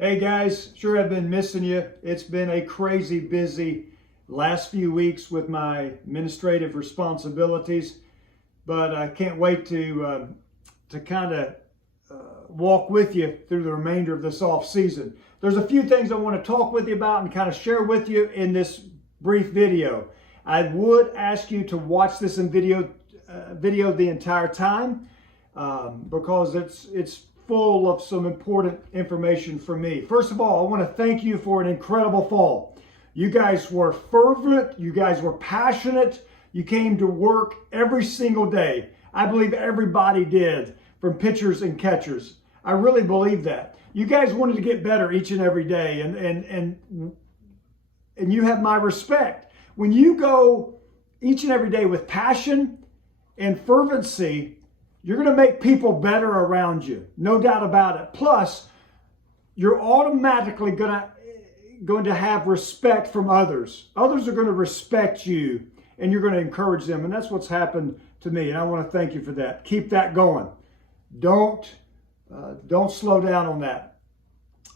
Hey guys, sure have been missing you. It's been a crazy busy last few weeks with my administrative responsibilities, but I can't wait to kind of walk with you through the remainder of this off season. There's a few things I want to talk with you about and kind of share with you in this brief video. I would ask you to watch this in video the entire time because it's full of some important information for me. First of all, I want to thank you for an incredible fall. You guys were fervent, you guys were passionate, you came to work every single day. I believe everybody did, from pitchers and catchers. I really believe that. You guys wanted to get better each and every day, and you have my respect. When you go each and every day with passion and fervency, you're going to make people better around you, no doubt about it. Plus, you're automatically going to have respect from others. Others are going to respect you, and you're going to encourage them, and that's what's happened to me, and I want to thank you for that. Keep that going. Don't slow down on that.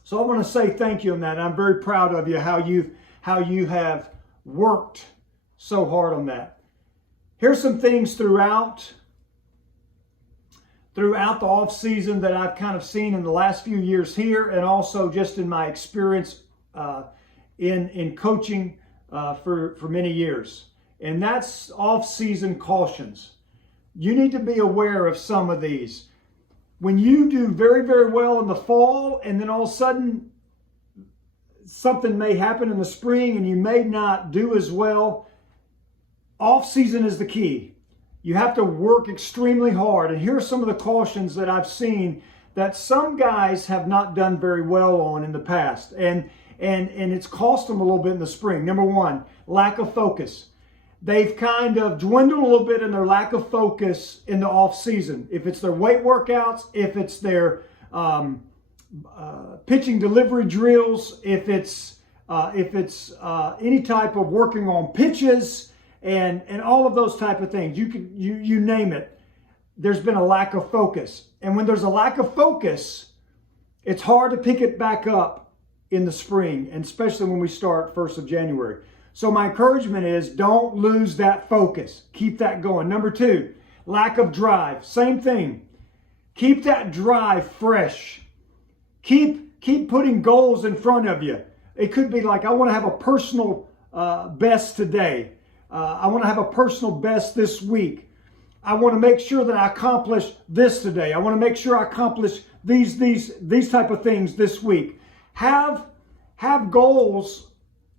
So I want to say thank you on that. I'm very proud of you, how you have worked so hard on that. Here's some things throughout the off season that I've kind of seen in the last few years here, and also just in my experience in coaching for many years. And that's off season cautions. You need to be aware of some of these. When you do very, very well in the fall, and then all of a sudden something may happen in the spring and you may not do as well, off season is the key. You have to work extremely hard. And here are some of the cautions that I've seen that some guys have not done very well on in the past. And it's cost them a little bit in the spring. Number one, lack of focus. They've kind of dwindled a little bit in their lack of focus in the off season. If it's their weight workouts, if it's their pitching delivery drills, if it's any type of working on pitches, and all of those type of things, you name it, there's been a lack of focus. And when there's a lack of focus, it's hard to pick it back up in the spring, and especially when we start 1st of January. So my encouragement is, don't lose that focus. Keep that going. Number two, lack of drive. Same thing. Keep that drive fresh. Keep putting goals in front of you. It could be like, I want to have a personal best today. I want to have a personal best this week. I want to make sure that I accomplish this today. I want to make sure I accomplish these type of things this week. Have goals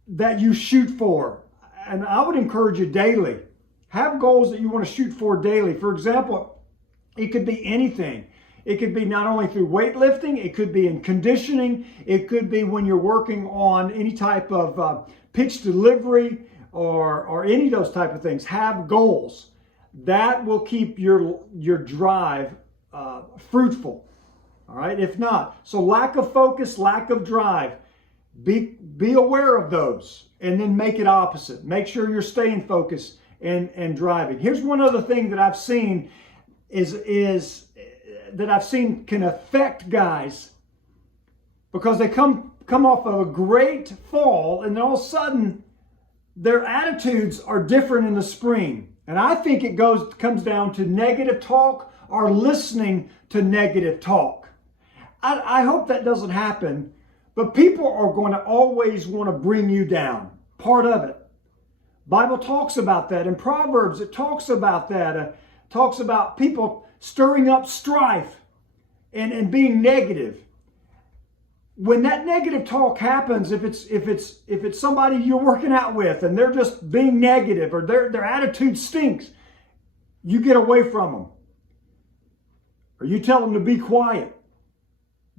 that you shoot for. And I would encourage you daily. Have goals that you want to shoot for daily. For example, it could be anything. It could be not only through weightlifting, it could be in conditioning, it could be when you're working on any type of pitch delivery, or any of those type of things. Have goals. That will keep your drive fruitful. All right, if not. So lack of focus, lack of drive. Be aware of those, and then make it opposite. Make sure you're staying focused and driving. Here's one other thing that I've seen can affect guys, because they come off of a great fall, and then all of a sudden their attitudes are different in the spring. And I think it comes down to negative talk or listening to negative talk. I hope that doesn't happen, but people are going to always want to bring you down. Part of it. Bible talks about that. In Proverbs, it talks about that. Talks about people stirring up strife and being negative. When that negative talk happens, if it's somebody you're working out with and they're just being negative, or their attitude stinks, you get away from them, or you tell them to be quiet.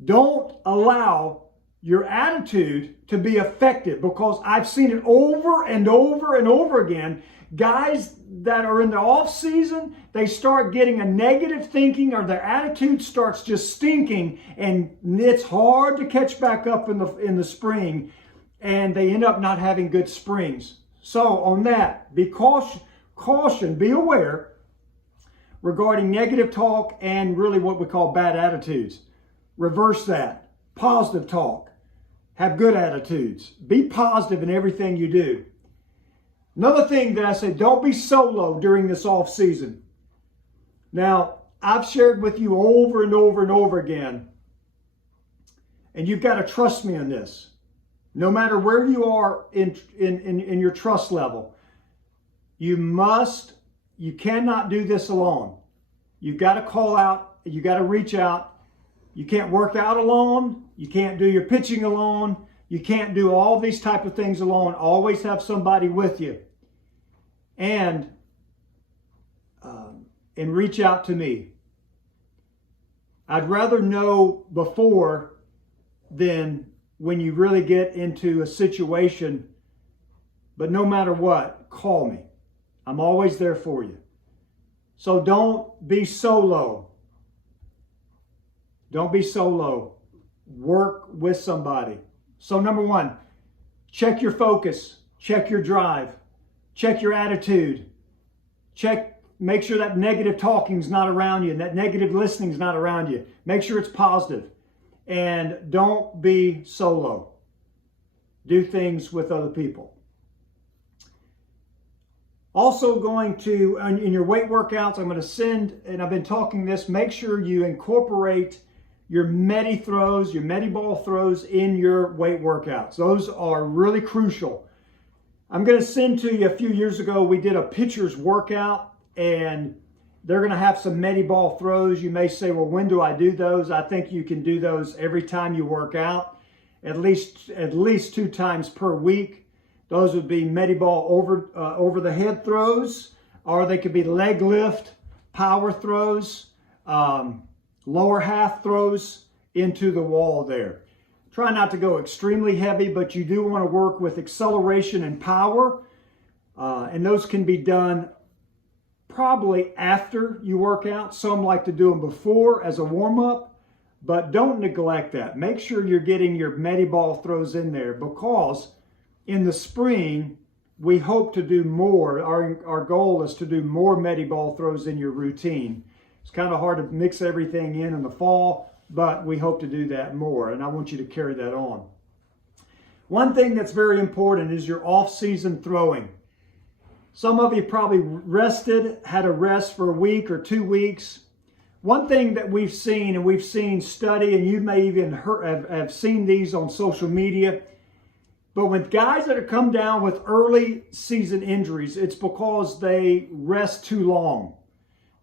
Don't allow your attitude to be affected, because I've seen it over and over and over again. Guys that are in the off season, they start getting a negative thinking, or their attitude starts just stinking, and it's hard to catch back up in the spring, and they end up not having good springs. So on that, be caution, be aware regarding negative talk and really what we call bad attitudes. Reverse that. Positive talk. Have good attitudes. Be positive in everything you do. Another thing that I say, don't be solo during this off season. Now, I've shared with you over and over and over again, and you've got to trust me on this. No matter where you are in your trust level, you cannot do this alone. You've got to call out, you got to reach out. You can't work out alone. You can't do your pitching alone. You can't do all these type of things alone. Always have somebody with you. And reach out to me. I'd rather know before than when you really get into a situation. But no matter what, call me. I'm always there for you. So don't be solo. Don't be solo. Work with somebody. So number one, check your focus. Check your drive. Check your attitude. Make sure that negative talking's not around you and that negative listening's not around you. Make sure it's positive. And don't be solo. Do things with other people. Also going to, in your weight workouts, I'm going to send, and I've been talking this, make sure you incorporate your Medi throws, your Medi ball throws in your weight workouts. Those are really crucial. I'm going to send to you, a few years ago, we did a pitcher's workout, and they're going to have some Medi ball throws. You may say, well, when do I do those? I think you can do those every time you work out, at least 2 times per week. Those would be Medi ball over the head throws, or they could be leg lift, power throws, lower half throws into the wall there. Try not to go extremely heavy, but you do want to work with acceleration and power. And those can be done probably after you work out. Some like to do them before as a warm-up, but don't neglect that. Make sure you're getting your Medi ball throws in there, because in the spring, we hope to do more. Our goal is to do more Medi ball throws in your routine. It's kind of hard to mix everything in the fall, but we hope to do that more, and I want you to carry that on. One thing that's very important is your off-season throwing. Some of you probably had a rest for a week or 2 weeks. One thing that we've seen, and we've seen study, and you may even have seen these on social media, but with guys that have come down with early season injuries, it's because they rest too long.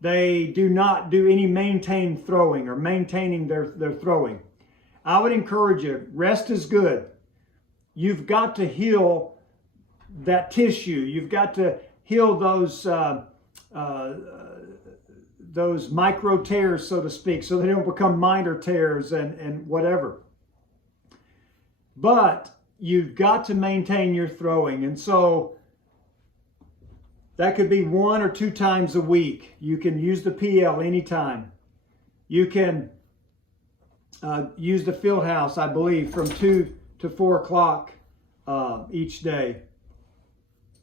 They do not do any maintained throwing or maintaining their throwing. I would encourage you, rest is good. You've got to heal that tissue. You've got to heal those micro tears, so to speak, so they don't become minor tears and whatever. But you've got to maintain your throwing. And so that could be 1 or 2 times a week. You can use the PL anytime. You can use the field house, I believe, from 2 to 4 o'clock each day.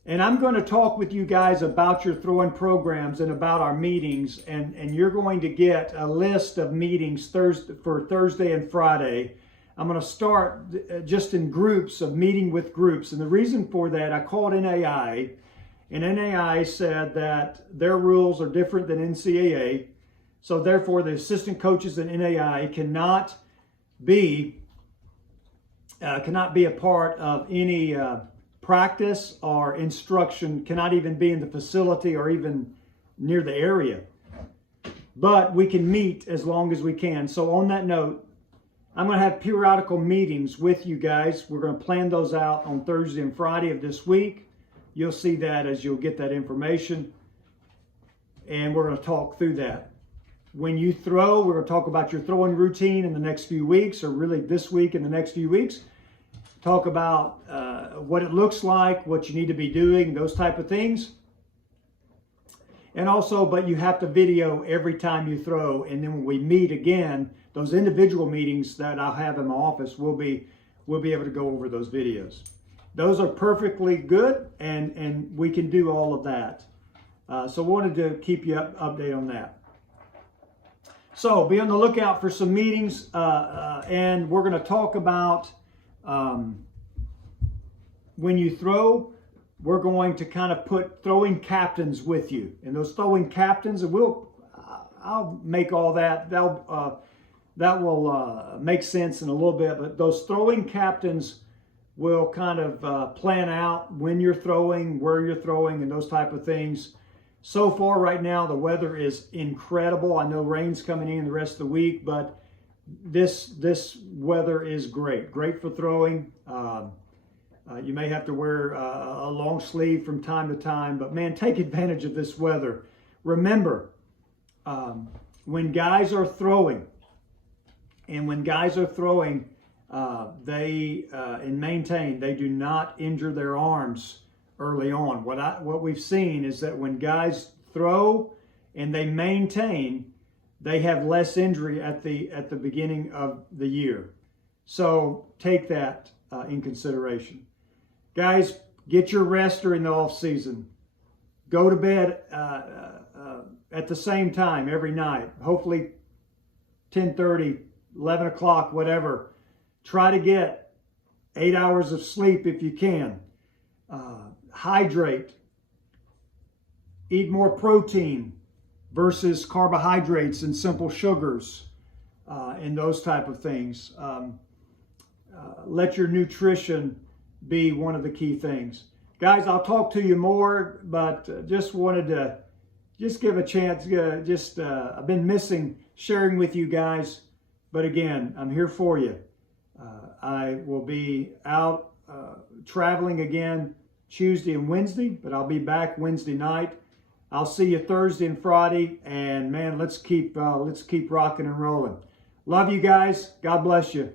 And I'm going to talk with you guys about your throwing programs and about our meetings. And you're going to get a list of meetings for Thursday and Friday. I'm going to start just in groups of meeting with groups. And the reason for that, I called NAI. And NAI said that their rules are different than NCAA. So therefore, the assistant coaches in NAI cannot be a part of any practice or instruction, cannot even be in the facility or even near the area. But we can meet as long as we can. So on that note, I'm going to have periodical meetings with you guys. We're going to plan those out on Thursday and Friday of this week. You'll see that as you'll get that information. And we're going to talk through that. When you throw, we're going to talk about your throwing routine in the next few weeks, or really this week and the next few weeks. Talk about what it looks like, what you need to be doing, those type of things. And also, but you have to video every time you throw. And then when we meet again, those individual meetings that I'll have in my office, we'll be able to go over those videos. Those are perfectly good, and we can do all of that. So wanted to keep you updated on that. So be on the lookout for some meetings, and we're going to talk about when you throw, we're going to kind of put throwing captains with you, and those throwing captains, and I'll make all that. That will make sense in a little bit, but those throwing captains will kind of plan out when you're throwing, where you're throwing, and those type of things. So far right now, the weather is incredible. I know rain's coming in the rest of the week, but this weather is great for throwing. You may have to wear a long sleeve from time to time, but man, take advantage of this weather. Remember, when guys are throwing, they and maintain, they do not injure their arms early on. What we've seen is that when guys throw and they maintain, they have less injury at the beginning of the year. So take that in consideration. Guys, get your rest during the off season. Go to bed at the same time every night. Hopefully 10:30, 11 o'clock, whatever. Try to get 8 hours of sleep if you can. Hydrate. Eat more protein versus carbohydrates and simple sugars and those type of things. Let your nutrition be one of the key things. Guys, I'll talk to you more, but just wanted to give a chance. I've been missing sharing with you guys, but again, I'm here for you. I will be out traveling again Tuesday and Wednesday, but I'll be back Wednesday night. I'll see you Thursday and Friday, and man, let's keep rocking and rolling. Love you guys. God bless you.